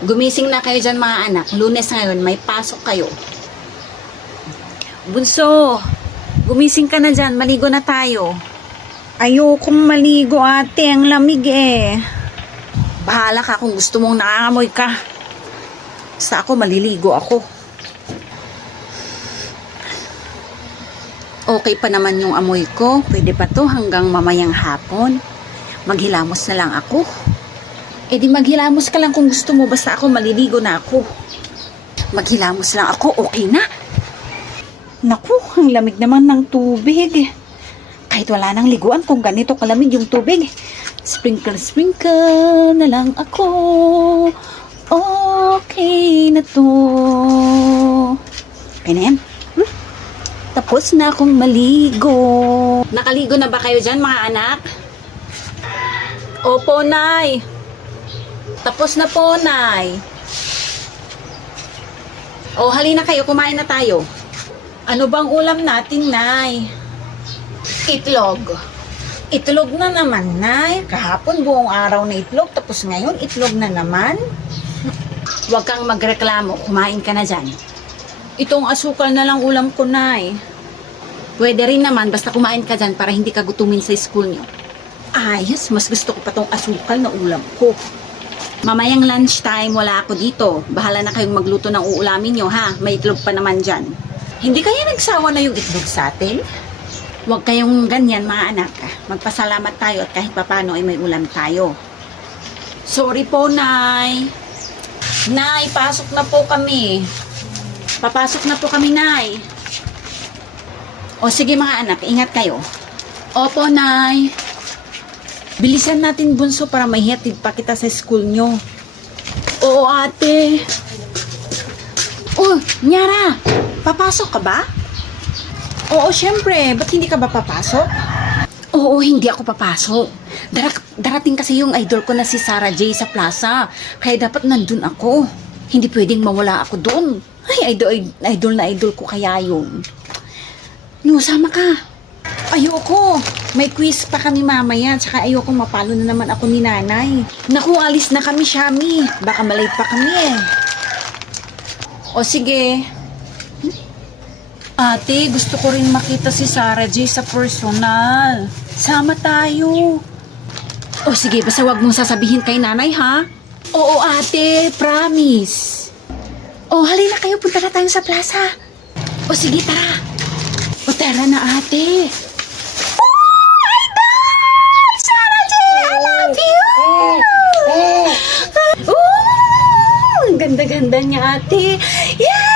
Gumising na kayo dyan mga anak. Lunes ngayon, may pasok kayo. Bunso, gumising ka na dyan. Maligo na tayo. Ayokong maligo ate, ang lamig eh. Bahala ka kung gusto mong nangangamoy ka. Basta ako, maliligo ako. Okay pa naman yung amoy ko. Pwede pa to hanggang mamayang hapon. Maghilamos na lang ako. Eh di maghilamos ka lang kung gusto mo. Basta ako, maliligo na ako. Maghilamos lang ako, okay na. Naku, ang lamig naman ng tubig. Kahit wala nang liguan kung ganito kalamig yung tubig. Sprinkle, sprinkle na lang ako. Okay na to. Okay na yan. Tapos na akong maligo. Nakaligo na ba kayo dyan mga anak? Opo, Nay. Tapos na po, Nay. O, halina kayo, kumain na tayo. Ano bang ulam natin, Nay? Itlog. Itlog na naman, Nay. Kahapon buong araw na itlog, tapos ngayon itlog na naman. Huwag kang magreklamo, kumain ka na dyan. Itong asukal na lang ulam ko, Nay. Pwede rin naman, basta kumain ka dyan para hindi ka gutumin sa school nyo. Ayos, mas gusto ko pa tong asukal na ulam ko. Mamayang lunchtime, wala ako dito. Bahala na kayong magluto ng uulamin nyo, ha? May itlog pa naman dyan. Hindi kaya nagsawa na yung itlog sa atin? Huwag kayong ganyan, mga anak. Magpasalamat tayo at kahit papano ay may ulam tayo. Sorry po, Nay. Nay, pasok na po kami. Papasok na po kami, Nay. O sige mga anak, ingat kayo. Opo, Nay. Bilisan natin, Bunso, para may hatid pa kita sa school nyo. Oo, ate. Oh, Nyara, papasok ka ba? Oo, syempre. Ba't hindi ka ba papasok? Oo, hindi ako papasok. Darating kasi yung idol ko na si Sarah J sa plaza. Kaya dapat nandun ako. Hindi pwedeng mawala ako doon. Ay, idol na idol ko kaya yun. No, sama ka. Ayoko. May quiz pa kami mamaya. Tsaka ayoko mapalo na naman ako ni nanay. Naku, alis na kami, Shami. Baka malate pa kami eh. O sige. Ate, gusto ko rin makita si Sarah J sa personal. Sama tayo. O sige, basta wag mong sasabihin kay nanay, ha? Oo, ate. Promise. O, halina kayo. Punta na tayo sa plaza. O sige, tara. O, tara na, ate. Ang ganda-ganda niya, ate. Yeah!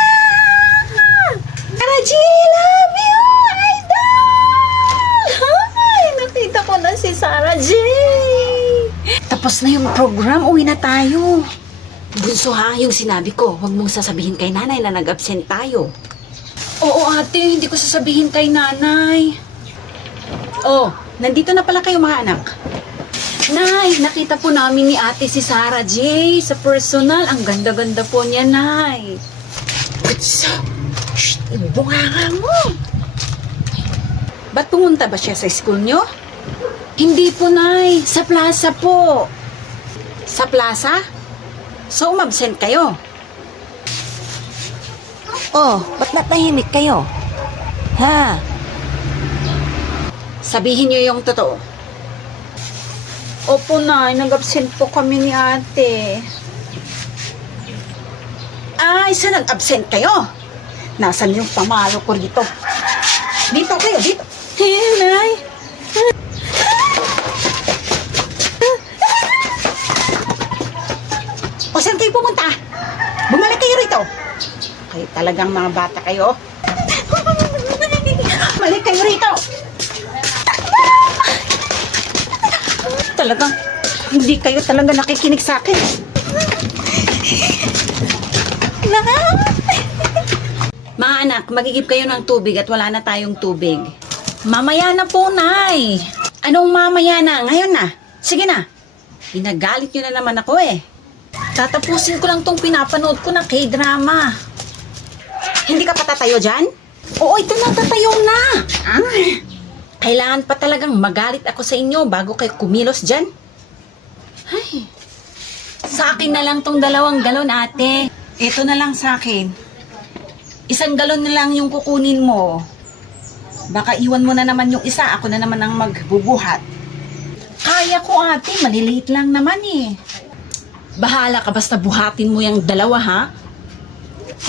Sarah J, love you! Idol! Ay, nakita ko na si Sarah J. Tapos na yung program, uwi na tayo. Bunso ha, yung sinabi ko, huwag mong sasabihin kay nanay na nag-absent tayo. Oo ate, hindi ko sasabihin kay nanay. Oh, nandito na pala kayo mga anak. Nay, nakita po namin ni ate si Sarah J sa personal. Ang ganda-ganda po niya, Nay. Shh, bunganga mo. Ba't pumunta ba siya sa school nyo? Hindi po, Nay. Sa plaza po. Sa plaza? So, umabsent kayo? Oh, ba't natahimik kayo? Ha? Sabihin nyo yung totoo. Opo, Nay. Nag-absent po kami ni ate. Ay, saan nag-absent kayo? Nasaan yung pamalo ko dito? Dito kayo, dito. Nay. O, saan kayo pumunta? Bumalik kayo rito. Kayo talagang mga bata kayo. Bumalik kayo rito. Talagang, hindi kayo talaga nakikinig sa akin. Mga anak, magigib kayo ng tubig at wala na tayong tubig. Mamaya na po, Nay. Anong mamaya na? Ngayon na. Sige na. Pinagalit nyo na naman ako eh. Tatapusin ko lang tong pinapanood ko na K-drama. Hindi ka pa tatayo dyan? Oo, ito na, tatayo na. Kailangan pa talagang magalit ako sa inyo bago kayo kumilos dyan. Ay, Sa akin na lang tong 2 galon, ate. Ito na lang sa akin. 1 galon na lang yung kukunin mo. Baka iwan mo na naman yung isa, ako na naman ang magbubuhat. Kaya ko, ate. Maliliit lang naman eh. Bahala ka, basta buhatin mo yung 2, ha?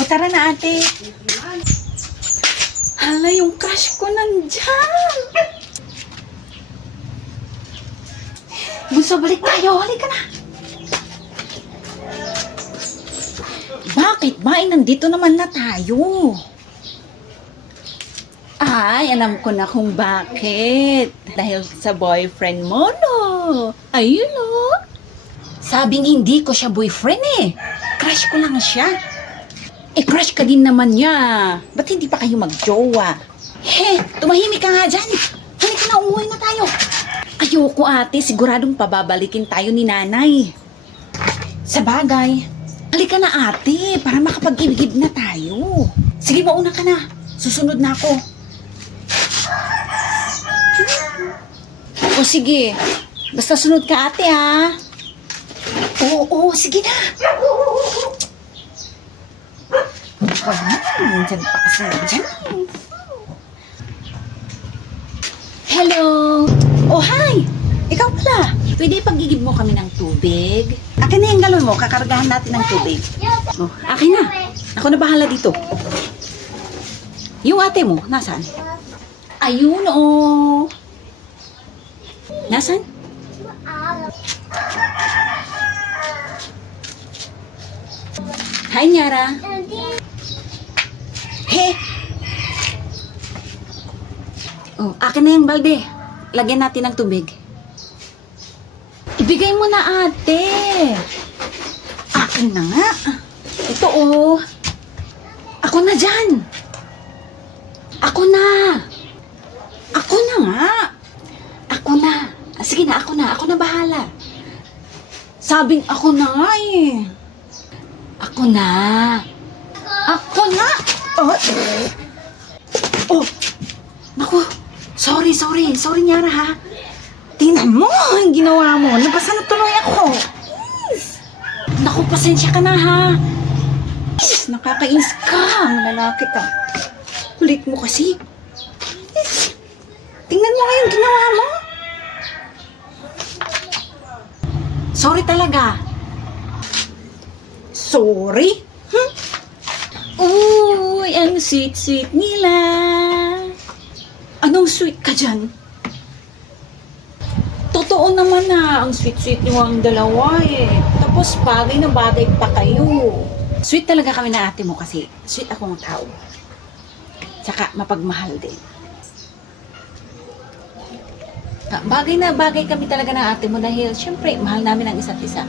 O tara na ate. Hala, yung crush ko nandyan. Bunso, balik tayo. Halika na. Bakit ba? Nandito naman na tayo. Ay, alam ko na kung bakit. Dahil sa boyfriend mo, no? Ayun, no? Sabing hindi ko siya boyfriend eh. Crush ko lang siya. Crush ka din naman niya. Ba't hindi pa kayo magjowa? Tumahimik ka nga dyan. Halika na, umuwi na tayo. Ayoko ate, siguradong pababalikin tayo ni nanay. Sa bagay. Halika na ate, para makapag-ibig na tayo. Sige, mauna ka na. Susunod na ako. O sige, basta sunod ka ate ha. Oo, sige na. Diyan pa kasi dyan. Hello. Oh hi, ikaw pala. Pwede pag-igib mo kami ng tubig? Akin na yung galon mo, kakargahan natin ng tubig. Oh, akin na. Ako na bahala dito. Yung ate mo, nasaan? Ayun, oh. Nasaan? Hi, Nyara. Oh, akin na yung balde. Lagyan natin ng tubig. Ibigay mo na, ate. Akin na nga. Ito, oh. Ako na dyan. Ako na. Ako na nga. Ako na. Sige na, ako na. Ako na bahala. Sabing ako na nga eh. Ako na. Ako na. Oh. Naku. Sorry, Nyara, ha. Tingnan mo, ang ginawa mo. Nabasa na tuloy ako. Naku, pasensya ka na, ha. Nakakainis ka. Ang lalaki ka. Kulit mo kasi. Tingnan mo nga yung ginawa mo. Sorry talaga. Sorry? Uy, ang sweet-sweet nila. Anong sweet ka dyan? Totoo naman na, ang sweet-sweet niyo ang dalawa eh. Tapos bagay na bagay pa kayo. Sweet talaga kami na ate mo kasi sweet akong tao. Tsaka mapagmahal din. Bagay na bagay kami talaga ng ate mo dahil syempre mahal namin ang isa't isa.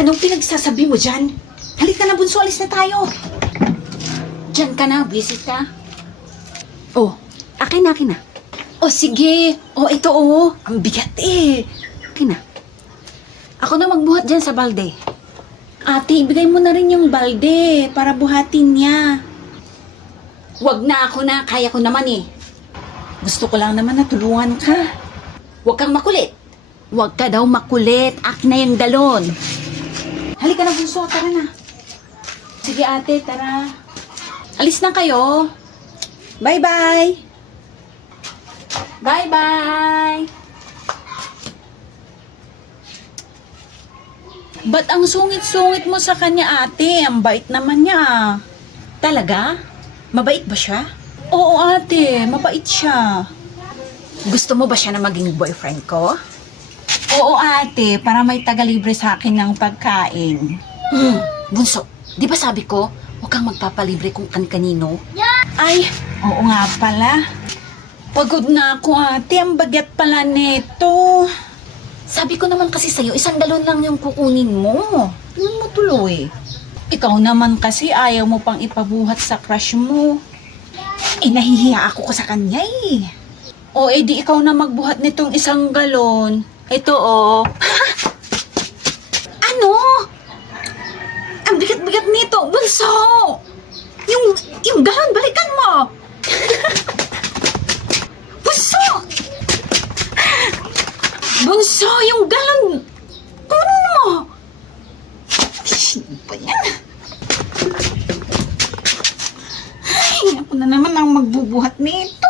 Anong pinagsasabi mo dyan? Halika na bunso, alis na tayo. Diyan ka na, visit ka. Oh, akin na. O sige, ito ang bigat eh. Akin na. Ako na magbuhat dyan sa balde. Ate, ibigay mo na rin yung balde para buhatin niya. Wag na, ako na, kaya ko naman eh. Gusto ko lang naman na tulungan ka. Huwag kang makulit. Huwag ka daw makulit. Akin na yung galon. Halika na bunso, tara na. Sige ate, tara. Alis na kayo. Bye-bye. Bye-bye. Ba't ang sungit-sungit mo sa kanya ate? Ang bait naman niya. Talaga? Mabait ba siya? Oo ate, mabait siya. Gusto mo ba siya na maging boyfriend ko? Oo ate, para may tagalibre sa akin ng pagkain. Bunso, di ba sabi ko, huwag kang magpapalibre kung kan-kanino? Ay, oo nga pala. Pagod na ako ate, ang bagyat pala nito. Sabi ko naman kasi sa'yo, 1 galon lang yung kukunin mo. Tingnan mo tuloy. Ikaw naman kasi ayaw mo pang ipabuhat sa crush mo. Nahihiya ako ko sa kanya eh. O edi ikaw na magbuhat nitong 1 galon. Ito oh. Ano? Ang bigat-bigat nito, bunso! Yung galon, balikan mo! Bunso! Bunso, yung galon! Ako na naman ang magbubuhat nito.